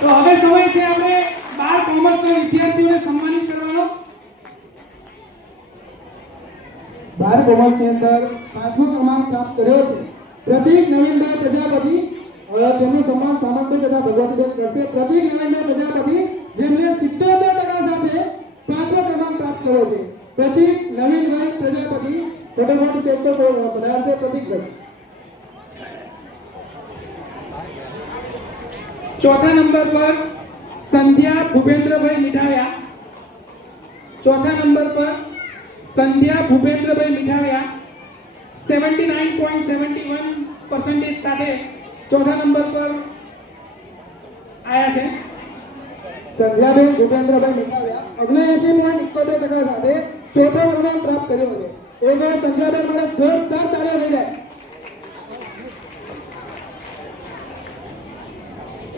તો હવે સમય છે આપણે 12 કોમર્સના વિદ્યાર્થીઓને સન્માનિત કરવાનો। 12 કોમર્સની અંદર 5મો ક્રમાંક પ્રાપ્ત કર્યો છે પ્રતીક નવીનભાઈ પ્રજાપતિ। તેમનું સન્માન સામંતભાઈ તથા ભગવતીબેન કરશે। પ્રતીક નવીનભાઈ પ્રજાપતિ જેમને 77% સાથે 5મો ક્રમાંક પ્રાપ્ત કર્યો છે। પ્રતીક નવીનભાઈ પ્રજાપતિ ફોટોફોટી સ્ટેજ પર પધારશે પ્રતીકભાઈ। चौथा नंबर पर संध्या भूपेंद्रभाई मिठाविया। चौथा नंबर पर संध्या भूपेंद्रभाई मिठाविया 79.71% સાથે चौथा नंबर पर आया છે। સંધ્યાબેન ભૂપેન્દ્રભાઈ મિઠાવિયા 79.71% સાથે ચોથો ક્રમાંક પ્રાપ્ત કર્યો છે। એક વાર સંધ્યાબેન માટે જોરદાર તાળીઓ થઈ જાય।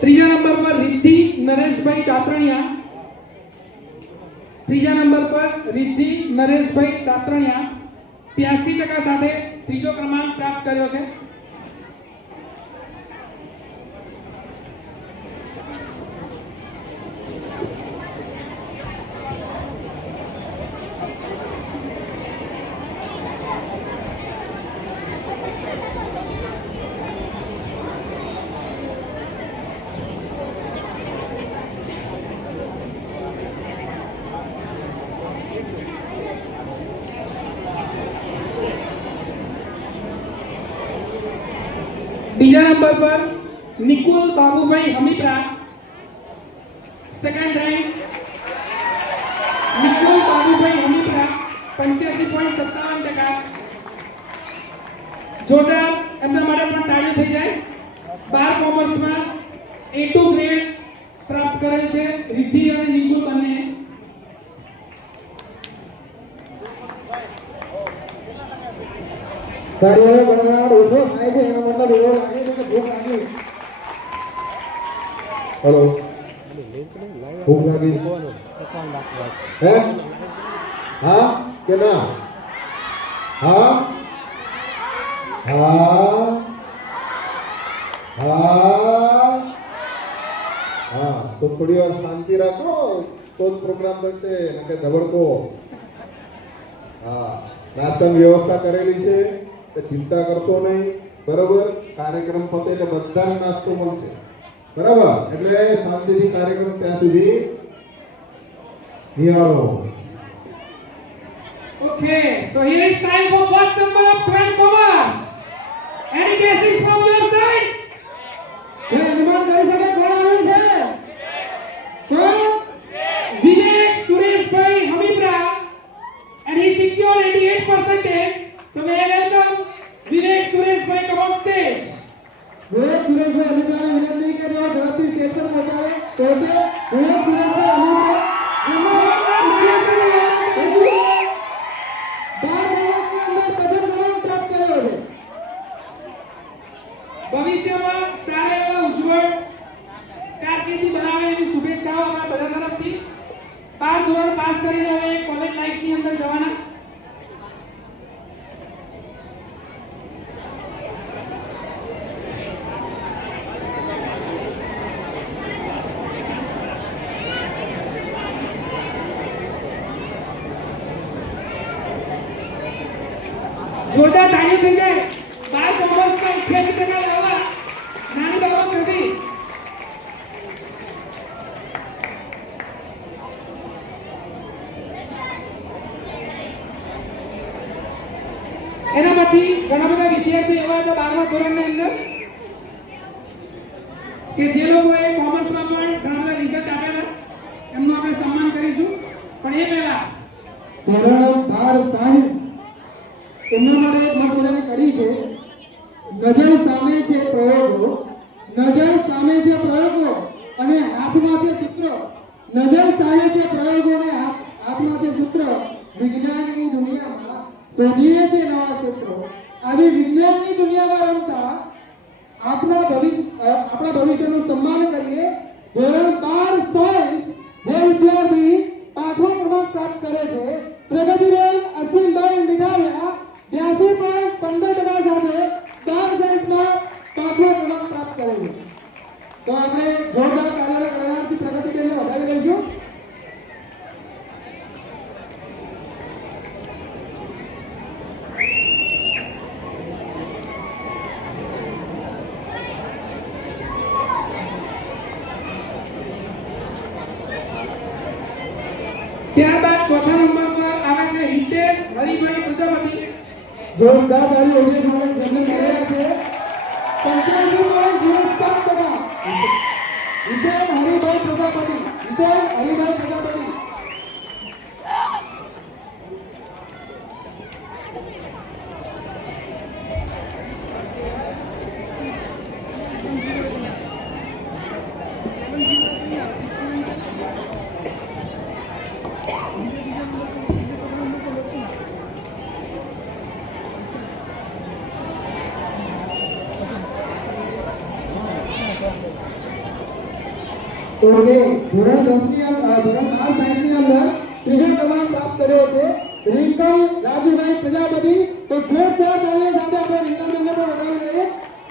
ત્રીજા નંબર પર रिद्धि नरेशभाई दातरणिया। ત્રીજા નંબર પર रिद्धि नरेशभाई दातरणिया 83% સાથે ત્રીજો ક્રમાંક પ્રાપ્ત કર્યો છે। बीजा नंबर पर निकुल बाबूभाई हमीप्रा सेकंड रैंक। निकुल बाबूभाई हमीप्रा 85.57%। જોરદાર એમના માટે પણ તાળીઓ થઈ જાય। 12 કોમર્સમાં A2 ગ્રેડ પ્રાપ્ત કરેલ છે રિદ્ધિ અને નિકુલ બંને। તાળીઓનો ગણગણાટ ઓછો થાય છે એનો મતલબ એવો લાગે છે કે ભૂખ લાગી। હેલો ભૂખ લાગી હે હા કે ના હા હા હા હા તો થોડી વાર શાંતિ રાખો તો જ પ્રોગ્રામ બનશે નકે ધબડકો। હા નાસ્તાની વ્યવસ્થા કરેલી છે તો ચિંતા કરશો નહીં બરાબર। કાર્યક્રમ પતે એટલે બધાને નાસ્તો મળશે બરાબર। એટલે શાંતિથી કાર્યક્રમ ત્યાં સુધી નિહાળો। Okay, so here is time for first number of 12 commerce. Any guesses from your side? જે અનુમાન કરી શકે કોણ આવ્યું છે કોણ Vivek Sureshbhai Hamipra and he secured 88%. So may I welcome Vivek Sureshbhai come on stage. વિવેક સુરેશભાઈ અમીરાને વિનંતી કે તેઓ ઝડપથી સ્ટેજ પર પહોંચે। વિવેક સુરેશભાઈ અમીરા ભવિષ્યમાં સારા એવા ઉજ્જવળ કારકિર્દી બનાવે એવી શુભેચ્છાઓ અમારા બધા તરફથી। 12 ધોરણ પાસ કરીને હવે કોલેજ લાઈફની અંદર જવાના। જોરદાર તાળીઓ થઈ જાય। 12 કોમર્સમાં 88% લાવવા નાની બાબત નથી। એના પછી ઘણા બધા વિદ્યાર્થીઓ એવા હતા 12મા ધોરણની અંદર કે જે લોકોએ કોમર્સમાં પણ ઘણા બધા રિઝલ્ટ આપ્યા એમનું આપણે સન્માન કરીશું। પણ એ પહેલા ધોરણ 12 સાયન્સ એમના માટે એક મસ્ત મજાની કડી છે। નજર સામે છે પ્રયોગો નજર સામે છે પ્રયોગો અને હાથમાં છે સૂત્ર। નજર સામે છે પ્રયોગો અને હાથમાં છે સૂત્ર। વિજ્ઞાનની દુનિયામાં શોધીએ છે નવા ક્ષેત્રો। આવી વિજ્ઞાનની દુનિયામાં રમતા આપણા ભવિષ્યનું સન્માન કરીએ। ધોરણ 12 સાયન્સ જે વિદ્યાર્થી 5મો ક્રમાંક પ્રાપ્ત કરે છે પ્રગતિબેન અશ્વિનભાઈ મિઠાવિયા 82.15% સાથે 12 સાયન્સમાં 5મો ક્રમાંક પ્રાપ્ત કરે છે। તો આપણે જોરદાર તાળીઓ ત્યારબાદ ચોથા નંબર પર આવે છે હિતેશ હરિભાઈ પ્રજાપતિ. જોરદાર તાળી ઓડિયન્સ માટે જેમને મળ્યા છે 85.07%. હિતેશ હરિભાઈ પ્રજાપતિ. હિતેશ હરિભાઈ પ્રજાપતિ. તો હવે ધોરણ 10 ની ધોરણ 12 સાયન્સ ની અંદર ત્રીજો ક્રમાંક પ્રાપ્ત કર્યો છે રિંકલ રાજુભાઈ પ્રજાપતિ. તો જોરદાર તાળીઓ સાથે આપણે રિંકલને પણ વધાવી લઈએ.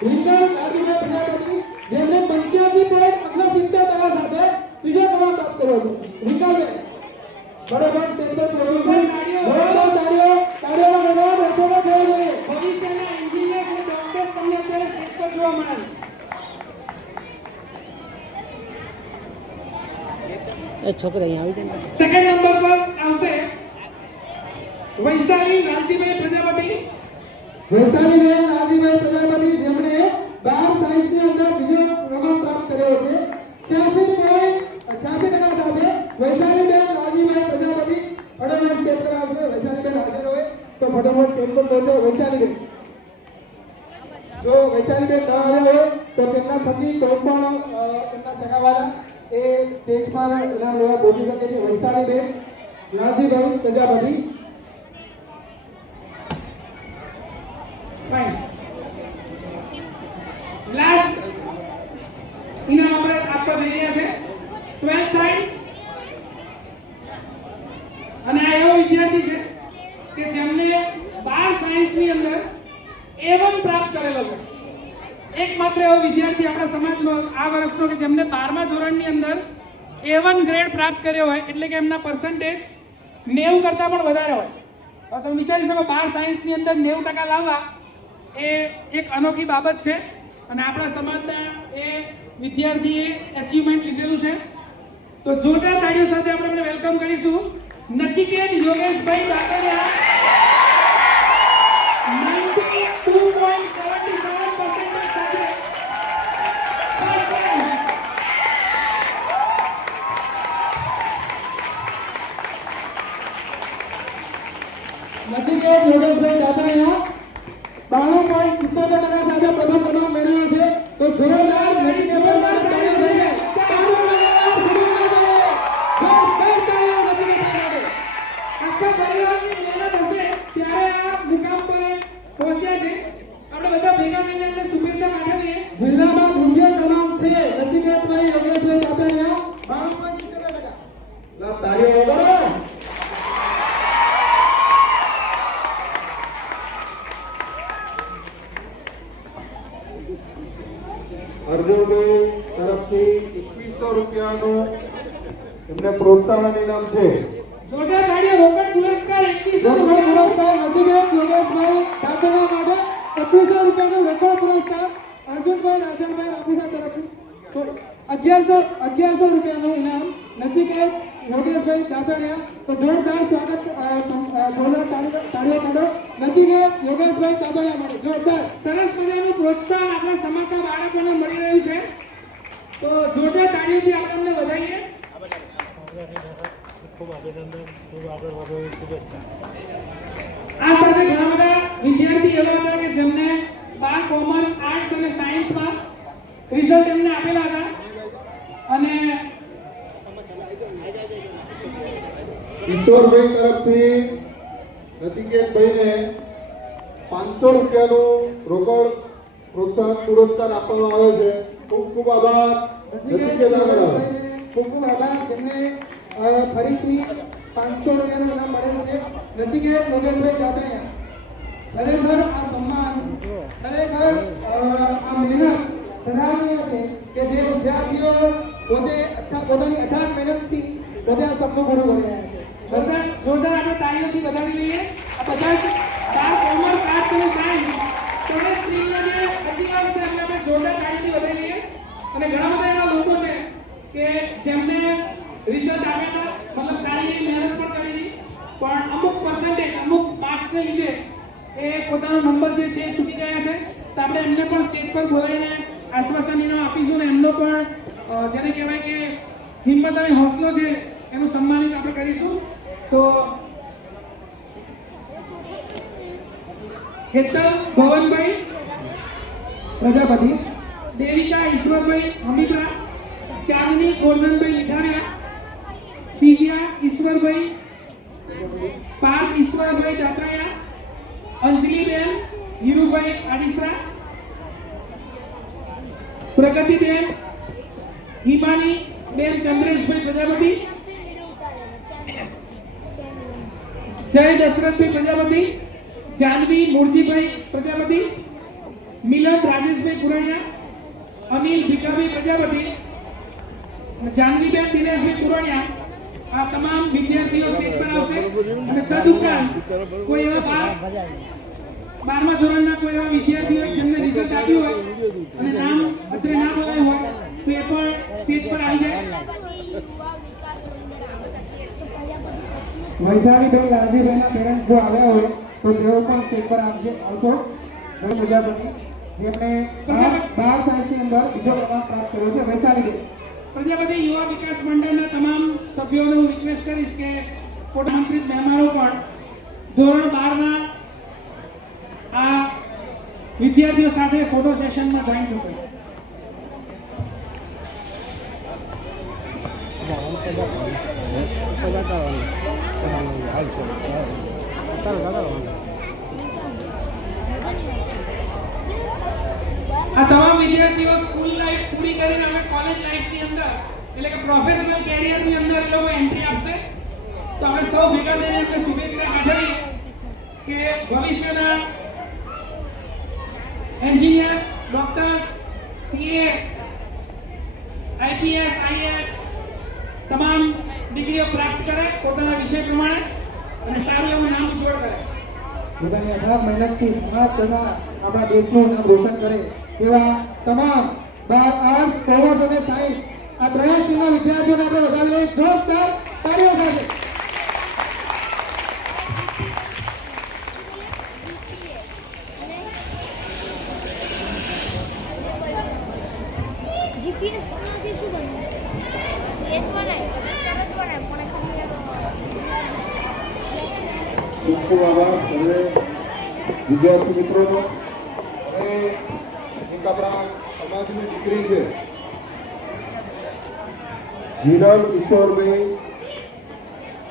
રિંકલ રાજુભાઈ પ્રજાપતિ જેમને 85.68% સાથે ત્રીજો ક્રમાંક પ્રાપ્ત કર્યો છે. રિંકલભાઈ બરોબર સ્ટેજ પર પહોંચ્યું છે. જોરદાર તાળીઓ તાળીઓનો ગણો રસોડો થયો છે. ભવિષ્યના એન્જિનિયર અને ડોક્ટર તમને અત્યારે સ્ટેજ પર જોવા મળે છે. છોકરા અહીંયા આવી જાય. સેકન્ડ નંબર પર આવશે વૈશાલી લાલજીભાઈ પ્રજાપતિ. વૈશાલીબેન લાલજીભાઈ પ્રજાપતિ જેમણે 12 સાયન્સ ની અંદર બીજો ક્રમાંક પ્રાપ્ત કર્યો છે 86.86% સાથે. વૈશાલીબેન લાલજીભાઈ પ્રજાપતિ ફટાફટ સ્ટેજ પર આવશે. વૈશાલીબેન હાજર હોય તો ફટાફટ સ્ટેજ પર પહોંચો. વૈશાલીબેન જો વૈશાલીબેન ન આવ્યા હોય તો તેમના થકી કોઈ પણ તેમના સગાવાલા એ સ્ટેજ પર ઇનામ લેવા પહોંચી શકે છે. વૈશાલીબેન લાલજીભાઈ પ્રજાપતિ. ફાઇન. લાસ્ટ ઇનામ આપણે આપવા જઈ રહ્યા છે 12th સાયન્સ. અને આ એવો વિદ્યાર્થી છે કે જેમને 12 સાયન્સ ની અંદર A1 પ્રાપ્ત કરેલો છે. એકમાત્ર એવો વિદ્યાર્થી આપણા સમાજમાં આ વર્ષનો કે જેમને 12મા ધોરણની અંદર A1 ગ્રેડ પ્રાપ્ત કર્યો હોય, એટલે કે એમના પર્સન્ટેજ 90 કરતાં પણ વધારે હોય. હવે તમે વિચારી શકો 12 સાયન્સની અંદર 90% લાવવા એ એક અનોખી બાબત છે અને આપણા સમાજના એ વિદ્યાર્થીએ અચીવમેન્ટ લીધેલું છે. તો જોરદાર તાળીઓ સાથે આપણે એમને વેલકમ કરીશું. નચિકેત યોગેશભાઈ કાકડિયા 92.77% સાથે first rank. નચિકેત યોગેશભાઈ કાકડિયા 92.77% સાથે પ્રથમ ક્રમાંક મેળવ્યો છે. તો જોરદાર નચિકેતભાઈ માટે તાળીઓ થઈ જાય. તાળીઓ લગાવો, સુરેન્દ્રભાઈ. જોરદાર તાળીઓ નચિકેતભાઈ માટે. આખા પરિવારની મહેનત હશે ત્યારે આ મુકામ પર પહોંચ્યા છે. આપણે બધા ભેગા થઈને એમને શુભેચ્છા પાઠવીએ. જિલ્લામાં તૃતીય ક્રમાંક છે નચિકેતભાઈ યોગેશભાઈ કાકડિયા 92.77%. તાળીઓ વગાડો. અર્જુનભાઈ તરફથી 2100 રૂપિયાનું એમને પ્રોત્સાહન ઇનામ છે. જોરદાર તાળીઓ. રોકડ પુરસ્કાર 2100 રોકડ રૂપિયા. પુરસ્કાર નચિકેત યોગેશભાઈ કાકડિયા માટે 2100 રૂપિયાનો રોકડ પુરસ્કાર અર્જુનભાઈ રાજનભાઈ રાફીસા તરફથી 1100 રૂપિયાનું ઇનામ નચિકેત યોગેશભાઈ કાકડિયા. તો જોરદાર સ્વાગત જોરદાર તાળીઓ પાડો નચિકેત યોગેશભાઈ કાકડિયા માટે. જોરદાર સરસ મજાનું પ્રોત્સાહન આપણા સમાજના બાળકોને મળી રહ્યું છે. તો જોરદાર તાળીઓથી આપણે એમને વધાવીએ. ખૂબ અભિનંદન, ખૂબ આગળ વધો એવી શુભેચ્છા. આ સાથે ઘણા બધા વિદ્યાર્થી એવા હતા કે જેમને 12 કોમર્સ, આર્ટ્સ અને સાયન્સમાં રિઝલ્ટ એમને આપેલા હતા અને ઈશ્વરભાઈ તરફથી નચિકેતભાઈને 500 રૂપિયાનું રોકડ પ્રોત્સાહન પુરસ્કાર આપવામાં આવ્યો છે. ખૂબ ખૂબ આભાર નચિકેત નચિકેત આગળ. યોગેશભાઈને ખૂબ ખૂબ આભાર જેમને ફરીથી 500 રૂપિયાનું ઇનામ મળેલ છે. નચિકેત યોગેશભાઈ કાકડિયા ખરેખર આ સન્માન ખરેખર આ મહેનત સરાહનીય છે કે જે વિદ્યાર્થીઓ પોતે પોતાની અથાગ મહેનતથી પોતે આ સપનું પૂરું કરી રહ્યા છે. જોરદાર આપણે તાળીઓથી વધાવી લઈએ. આ બધા જ 12 કોમર્સ, આર્ટ્સ અને સાયન્સ સ્ટુડન્ટ સ્ટ્રીમના જે અધિકાર છે એમને આપણે જોરદાર તાળીઓથી વધાવી લઈએ. અને ઘણા બધા એવા લોકો છે કે જેમને રિઝલ્ટ આવ્યા હતા, મતલબ સારી એવી મહેનત માર્ક્સને લીધે એ પોતાનો નંબર જે છે એ ચૂકી ગયા છે. તો આપણે એમને પણ સ્ટેજ પર બોલાવીને આશ્વાસન આપીશું ને એમનો પણ જેને કહેવાય કે હિંમત અને હોંસલો છે એનું સન્માનિત આપણે કરીશું. તો હેતલ ભવનભાઈ પ્રજાપતિ, દેવિકા ઈશ્વરભાઈ હમીદરા, ચાંદની ગોરધનભાઈ લીઠાણિયા, દિવ્યા ઈશ્વરભાઈ, પાર્થ ઈશ્વરભાઈ દાતરાયા, અંજલિબેન હીરુભાઈ આડીસરા, પ્રગતિબેન હિમાની બેન ચંદ્રેશભાઈ પ્રજાપતિ, જય દશરથભાઈ પ્રજાપતિ, જાનવી મૂળજીભાઈ પ્રજાપતિ, મિલન રાજેશભાઈ પુરાણિયા, અનિલ ભીખાભાઈ પ્રજાપતિ, જાનવીબેન દિનેશભાઈ પુરાણિયા. આ તમામ વિદ્યાર્થીઓ સ્ટેજ પર આવશે અને તદુપરાંત કોઈ એવા 12મા ધોરણના કોઈ એવા વિદ્યાર્થીઓ જેમને રિઝલ્ટ આવ્યું હોય અને નામ અત્રે ના બોલાયું હોય તો એ પણ સ્ટેજ પર આવી જાય. વૈશાલીભાઈ લાલજીભાઈના પેરેન્ટ્સ જો આવ્યા હોય તો તેઓ પણ સ્ટેજ પર આવશે. પ્રજાપતિ જેમણે 12 સાયન્સની અંદર બીજો ક્રમાંક પ્રાપ્ત કર્યો છે. વૈશાલીભાઈ પ્રજાપતિ યુવા વિકાસ મંડળના તમામ સભ્યોને હું રિક્વેસ્ટ કરીશ કે પોતા આમંત્રિત મહેમાનો પણ ધોરણ 12ના આ વિદ્યાર્થીઓ સાથે ફોટો સેશનમાં જોઈન થશે. આ તમામ વિદ્યાર્થીઓ સ્કૂલ લાઈફ પૂરી કરીને હવે કોલેજ લાઈફની અંદર એટલે કે પ્રોફેશનલ કેરિયરની અંદર એ લોકો એન્ટ્રી આપશે. તો આપણે સૌ ભેગા થઈને એમને શુભેચ્છા પાઠવીએ કે ભવિષ્યના engineers, doctors, CA, IPS, IAS તમામ ડિગ્રીઓ પ્રાપ્ત કરે પોતાના વિષય પ્રમાણે અને સારું એવું નામ ઉજ્જવળ કરે. પોતાની અથાગ મહેનતથી સમાજ તથા આપણા દેશનું નામ રોશન કરે એવા તમામ આર્ટ્સ, કોમર્સ અને સાયન્સ આ ત્રણેય સ્ટ્રીમના વિદ્યાર્થીઓને આપણે વધાવી લઈએ જોરદાર તાળીઓ સાથે. જીપીએસ માંથી શું બન્યું? એ જ બનાય સરસ બનાય પણ ખૂબ ખૂબ આભાર સર્વે વિદ્યાર્થી મિત્રોનો. અને એક આપણા સમાજની દીકરી છે જીનલ ઈશ્વરભાઈ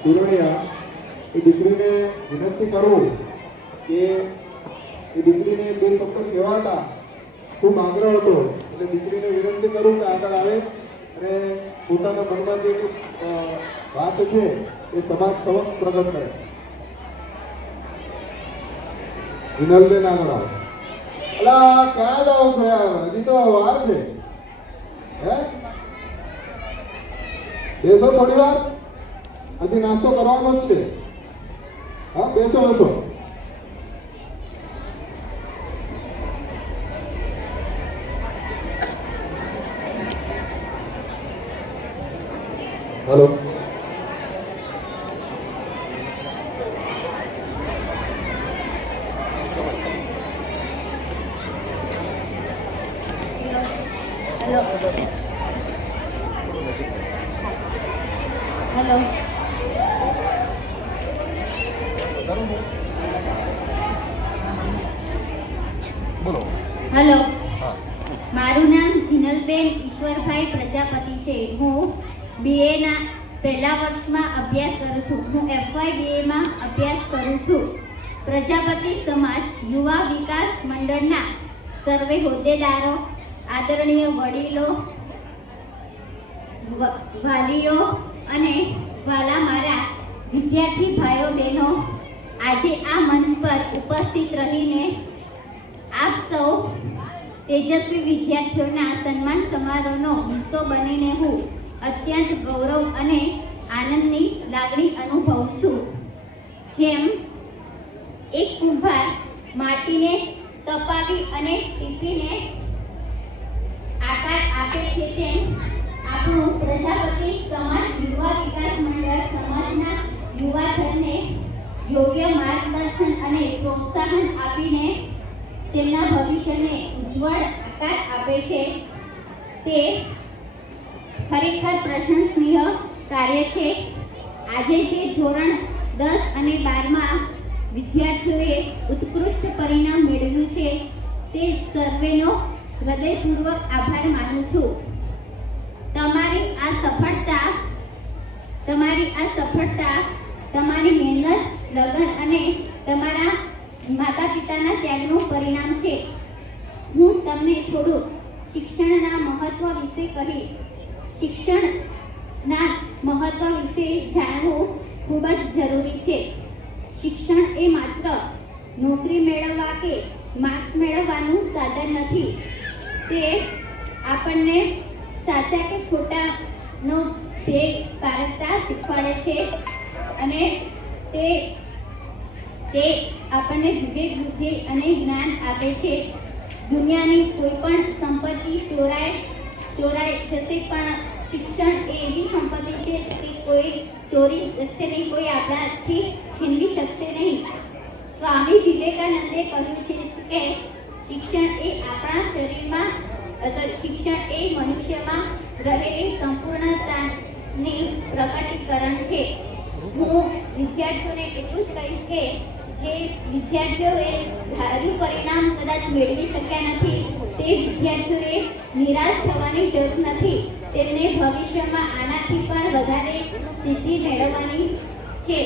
પુરણિયા. એ દીકરીને વિનંતી કરું કે એ દીકરીને 2 શબ્દો કહેવાતા ખૂબ આગ્રહ હતો એટલે દીકરીને વિનંતી કરું કે આગળ આવે અને પોતાના મનમાં જે વાત છે એ સમાજ સમક્ષ પ્રગટ કરે. વિનલબેન આગળ આવો. અલા ક્યાં જાઓ છો યાર, હજી તો વાર છે. હે બેસો થોડી વાર, હજી નાસ્તો કરવાનો જ છે. હા બેસો બેસો. હેલો હેલો બોલો. હેલો મારું નામ જીનલબેન ઈશ્વરભાઈ પ્રજાપતિ છે. હું બીએના પહેલા વર્ષમાં અભ્યાસ કરું છું. હું FYBAમાં અભ્યાસ કરું છું. પ્રજાપતિ સમાજ યુવા વિકાસ મંડળના સર્વે હોદ્દેદારો, આદરણીય વડીલો, વાલીઓ અને વાલા મારા વિદ્યાર્થી ભાઈઓ બહેનો, આજે આ મંચ પર ઉપસ્થિત રહીને આપ સૌ તેજસ્વી વિદ્યાર્થીઓના સન્માન સમારોહનો હિસ્સો બનીને હું અત્યંત ગૌરવ અને આનંદની લાગણી અનુભવું છું. જેમ એક કુંભાર માટીને તપાવી અને ટીપીને આકાર આપે છે તેમ આપણું પ્રજાપતિ સમાજ યુવા વિકાસ મંડળ સમાજના યુવાધનને યોગ્ય માર્ગદર્શન અને પ્રોત્સાહન આપીને તેમના ભવિષ્યને ઉજ્જવળ આકાર આપે છે તે ખરેખર પ્રશંસનીય કાર્ય છે. આજે જે ધોરણ 10 અને 12માં વિદ્યાર્થીઓએ ઉત્કૃષ્ટ પરિણામ મેળવ્યું છે તે સર્વેનો હૃદયપૂર્વક આભાર માનું છું. તમારી આ સફળતા તમારી મહેનત, લગન અને તમારા માતા પિતાના ત્યાગનું પરિણામ છે. હું તમને થોડું શિક્ષણના મહત્વ વિશે કહીશ. શિક્ષણના મહત્વ વિશે જાણવું ખૂબ જ જરૂરી છે. શિક્ષણ એ માત્ર નોકરી મેળવવા કે માર્ક્સ મેળવવાનું સાધન નથી. તે આપણને સાચા કે ખોટાનો ભેદ પારખતા શીખવાડે છે અને તે આપણને વિવેક, બુદ્ધિ અને જ્ઞાન આપે છે. દુનિયાની કોઈ પણ સંપત્તિ ચોરાઈ જશે, પણ શિક્ષણ એ એવી સંપત્તિ છે કે કોઈ ચોરી શકશે નહીં, કોઈ આપણાથી છીનવી શકશે નહીં. સ્વામી વિવેકાનંદે કહ્યું છે કે શિક્ષણ એ મનુષ્યમાં રહેલી સંપૂર્ણતાની પ્રકટીકરણ છે. હું વિદ્યાર્થીઓને એટલું જ કહીશ કે જે વિદ્યાર્થીઓએ ધાર્યું પરિણામ કદાચ મેળવી શક્યા નથી, તે વિદ્યાર્થીઓએ નિરાશ થવાની જરૂર નથી. તેમને ભવિષ્યમાં આનાથી પણ વધારે સિદ્ધિ મેળવવાની છે.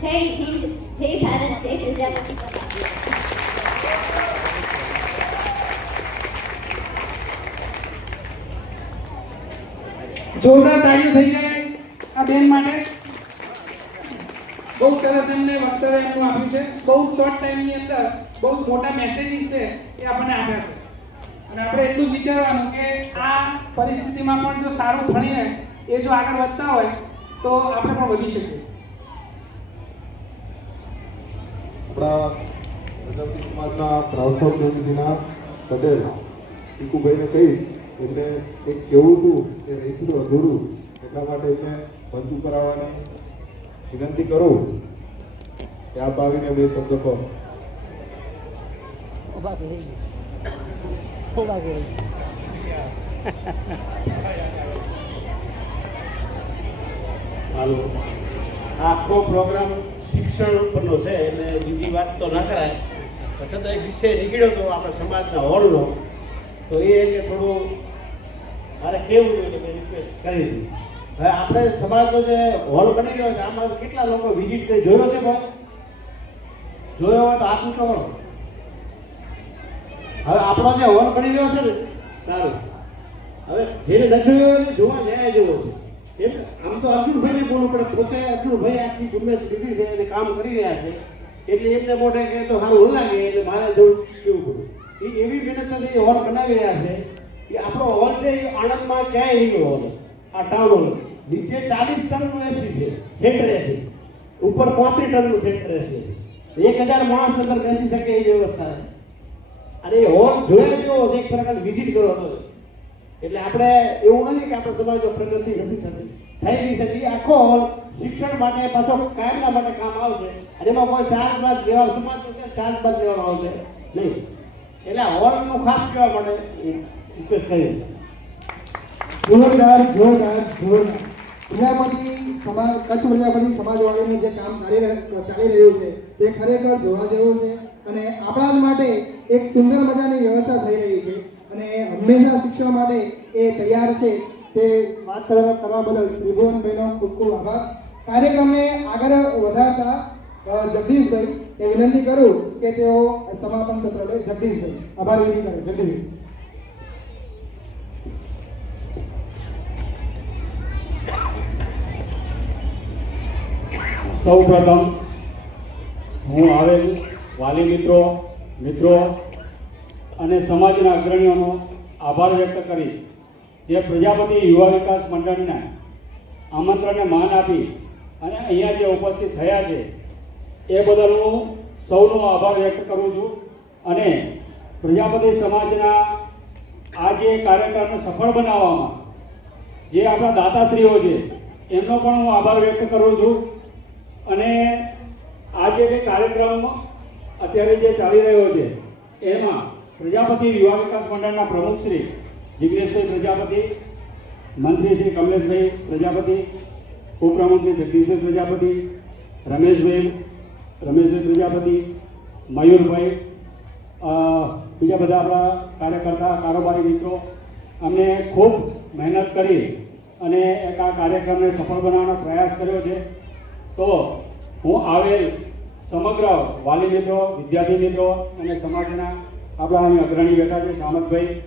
જય હિન્દ, જય ભારત, જય પ્રજાપતિ. જોરદાર તાળીઓ થઈ જાય આ બેન માટે. બહુ સરસ એમને વક્તવ્ય એમનું આપ્યું છે. બહુ શોર્ટ ટાઈમની અંદર બહુ જ મોટા મેસેજીસ છે એ આપણને આપ્યા છે. અને આપણે એટલું જ વિચારવાનું કે આ પરિસ્થિતિમાં પણ જો સારું ભણીને એ જો આગળ વધતા હોય તો આપણે પણ વધી શકીએ. આપણા પ્રજાપતિ સમાજના પ્રાવસર દેવીજીના પટેલ ટીકુભાઈને કહીશ એટલે એક કેવું હતું કે રહી હતું અધૂરું, એટલા માટે એમને મંચ ઉપર આવવાની વિનંતી કરું કે આપ આવીને બે શબ્દ કહો. હાલો, આખો પ્રોગ્રામ શિક્ષણ ઉપરનો છે એટલે બીજી વાત તો ના કરાય. છતાં એક વિષય નીકળ્યો હતો આપણા સમાજના હોલનો, તો એ કે થોડું મારે કેવું જોઈએ મેં રિક્વેસ્ટ કરી હતી. હવે આપણે સમાજનો જે હોલ બની રહ્યો છે આમાં કેટલા લોકો વિઝિટ કરી જોયો છે? ભાઈ જોયો હોય તો હાથ ઊંચો કરો. હવે આપણો જે હોલ બની રહ્યો છે ને સારું, હવે જેને ન જોયો હોય જોવા ન્યાય જેવો છે. એમ આમ તો અર્જુનભાઈને બોલવું પડે, પોતે અર્જુનભાઈ આખી ઝુંબેશ લીધી છે અને કામ કરી રહ્યા છે એટલે એમને મોઢે કે તો સારું ન લાગે એટલે મારે જોવું કેવું પડ્યું. એ એવી મહેનત હોલ બનાવી રહ્યા છે કે આપણો હોલ છે એ આણંદમાં ક્યાંય નહીં ગયો હોલ. આ ટાઉન હોલ નીચે 40 ટનનું એસી છે, થિયેટર એસી, ઉપર 35 ટનનું થિયેટર એસી, 1000 માણસ અંદર બેસી શકે એ વ્યવસ્થા છે. અને એ હોલ જોયા જેવો એક પ્રકાર વિઝિટ કરો હતો. એટલે આપણે એવું નથી કે આપણા સમાજનો પ્રગતિ નથી થતી, થઈ રહી છે. એ આખો હોલ શિક્ષણ માટે પાછો કાયમના માટે કામ આવશે અને એમાં કોઈ ચાર્જ બાદ લેવા સમાજ ચાર્જ બાદ લેવાનો આવશે નહીં. એટલે હોલનું ખાસ કહેવા માટે રિક્વેસ્ટ કરી. જોરદાર. પ્રજાપતિ સમાજ, કચ્છ પ્રજાપતિ સમાજવાળીનું જે કામ ચાલી રહ્યું છે તે ખરેખર જોવા જેવું છે અને આપણા જ માટે એક સુંદર મજાની વ્યવસ્થા થઈ રહી છે અને હંમેશા શિક્ષણ માટે એ તૈયાર છે. તે વાત કરવા બદલ ત્રિભુવનભાઈનો ખૂબ ખૂબ આભાર. કાર્યક્રમને આગળ વધારતા જગદીશભાઈ એ વિનંતી કરું કે તેઓ સમાપન સત્ર લે. જગદીશભાઈ આભાર વિધિ કરે. જગદીશભાઈ. સૌ પ્રથમ હું આવેલ વાલી મિત્રો અને સમાજના અગ્રણીઓનો આભાર વ્યક્ત કરીશ જે પ્રજાપતિ યુવા વિકાસ મંડળના આમંત્રણને માન આપી અને અહીંયા જે ઉપસ્થિત થયા છે એ બદલ હું સૌનો આભાર વ્યક્ત કરું છું. અને પ્રજાપતિ સમાજના આ જે કાર્યક્રમને સફળ બનાવવામાં જે આપણા દાતાશ્રીઓ છે એમનો પણ હું આભાર વ્યક્ત કરું છું. અને આ જે કંઈ કાર્યક્રમ અત્યારે જે ચાલી રહ્યો છે એમાં પ્રજાપતિ યુવા વિકાસ મંડળના પ્રમુખ શ્રી જિગ્નેશભાઈ પ્રજાપતિ, મંત્રી શ્રી કમલેશભાઈ પ્રજાપતિ, ઉપપ્રમુખ શ્રી જગદીશભાઈ પ્રજાપતિ, રમેશભાઈ પ્રજાપતિ, મયુરભાઈ, બીજા બધા આપણા કાર્યકર્તા કારોબારી મિત્રો અમને ખૂબ મહેનત કરી અને એક આ કાર્યક્રમને સફળ બનાવવાનો પ્રયાસ કર્યો છે. તો હું આવેલ સમગ્ર વાલી મિત્રો, વિદ્યાર્થી મિત્રો અને સમાજના આપણા અહીં અગ્રણી બેઠા છે સામતભાઈ,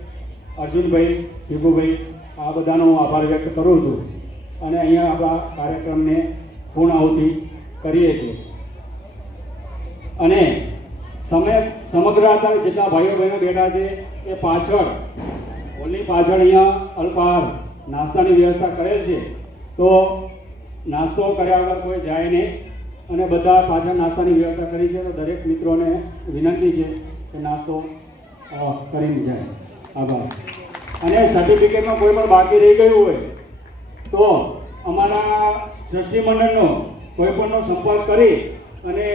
અર્જુનભાઈ, ભીભુભાઈ, આ બધાનો હું આભાર વ્યક્ત કરું છું અને અહીંયા આપણા કાર્યક્રમને પૂર્ણાહુતિ કરીએ છીએ. અને સમગ્ર અત્યારે જેટલા ભાઈઓ બહેનો બેઠા છે એ પાછળ હોલની પાછળ અહીંયા અલ્પાહાર નાસ્તાની વ્યવસ્થા કરેલ છે. તો નાસ્તો કર્યા વગર કોઈ જાય નહીં અને બધા પાછળ નાસ્તાની વ્યવસ્થા કરી છે. તો દરેક મિત્રોને વિનંતી છે કે નાસ્તો કરીને જાય. આભાર. અને સર્ટિફિકેટમાં કોઈ પણ બાકી રહી ગયું હોય તો અમારા ટ્રસ્ટી મંડળનો કોઈ પણનો સંપર્ક કરી અને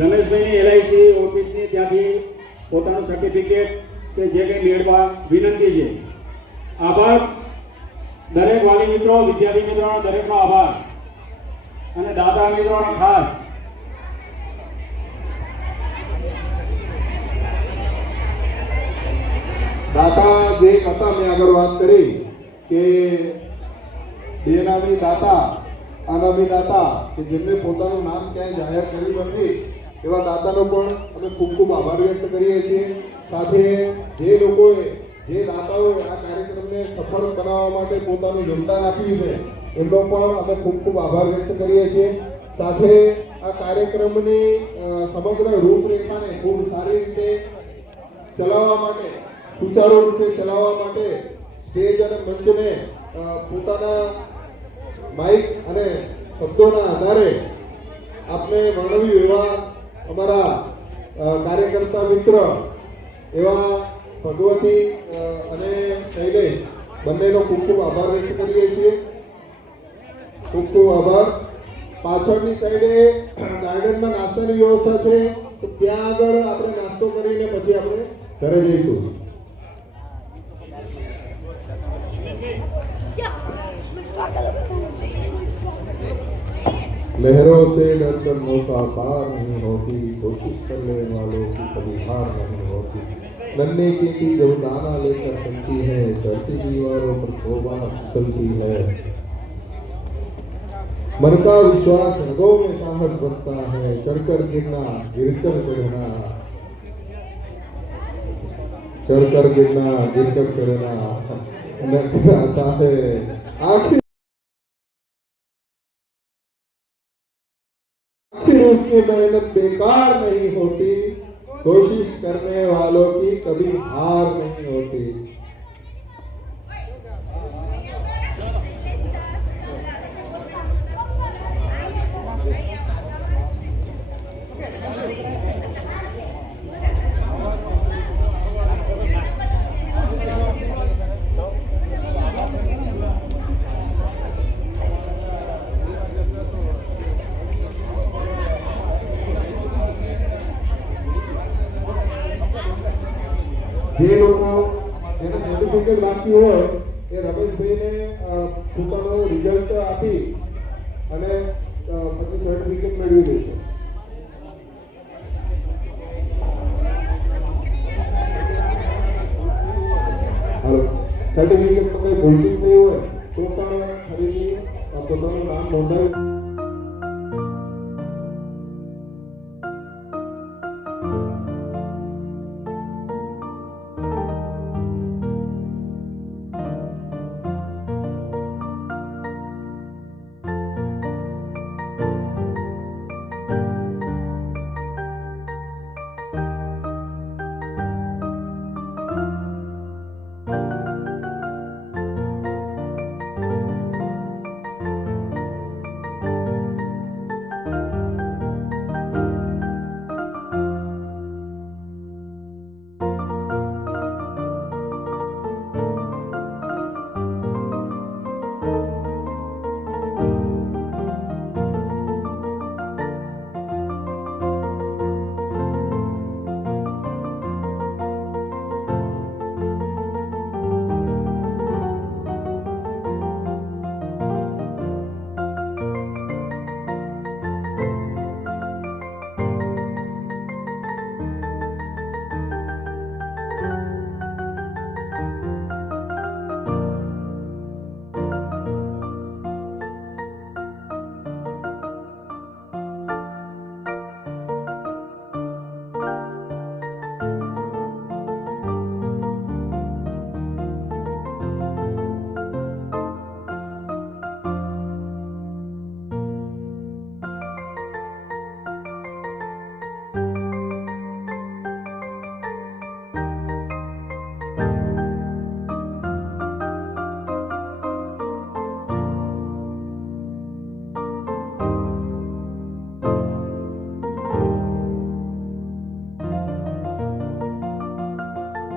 રમેશભાઈની LIC ઓફિસની ત્યાંથી પોતાનું સર્ટિફિકેટ કે જે કંઈ મેળવવા વિનંતી છે. આભાર. દરેક વાલી મિત્રો, વિદ્યાર્થી મિત્રોનો દરેકનો આભાર અને દાતા મિત્રોનો ખાસ. દાતા જે હતા મેં આગળ વાત કરી કે બે નામની દાતા, આ નામની દાતા કે જેમને પોતાનું નામ ક્યાંય જાહેર કર્યું નથી એવા દાતાનો પણ અમે ખૂબ ખૂબ આભાર વ્યક્ત કરીએ છીએ. સાથે જે લોકોએ, જે દાતાઓએ આ કાર્યક્રમને સફળ બનાવવા માટે પોતાનું યોગદાન આપ્યું છે એમનો પણ અમે ખૂબ ખૂબ આભાર વ્યક્ત કરીએ છીએ. સાથે આ કાર્યક્રમની સમગ્ર રૂપરેખાને ખૂબ સારી રીતે ચલાવવા માટે, સુચારુ રીતે ચલાવવા માટે સ્ટેજ અને મંચને પોતાના માઇક અને શબ્દોના આધારે આપને વર્ણવ્યું એવા અમારા કાર્યકર્તા મિત્ર એવા ભગવતી અને શૈલેષ બંનેનો ખૂબ ખૂબ આભાર વ્યક્ત કરીએ છીએ. ખૂબ ખૂબ આભાર. પાછળની સાઈડે ગાર્ડનમાં નાસ્તાની વ્યવસ્થા છે, તો ત્યાં આગળ આપણે નાસ્તો કરીને પછી આપણે ઘરે જઈશું. लहरों से डरकर मौका पार नहीं होती, कोशिश करने वालों की कभी हार नहीं होती. नन्ही चींटी जब दाना लेकर चलती है, चढ़ती दीवारों पर शोभा फिसलती है. मन का विश्वास रगों में साहस बनता है, चढ़कर गिरना गिरकर चढ़ना, चढ़कर गिरना गिरकर चढ़ना नजर आता है. आखिर उसकी मेहनत बेकार नहीं होती, कोशिश करने वालों की कभी हार नहीं होती. જે લોકો એના સર્ટિફિકેટ બાકી હોય એ રમેશભાઈને પોતાનું રિઝલ્ટ આપી અને પછી સર્ટિફિકેટ મેળવી લેશે. હાલો, સર્ટિફિકેટમાં કોઈ ભૂલ થયું હોય તો પણ ફરીથી પોતાનું નામ નોંધાવી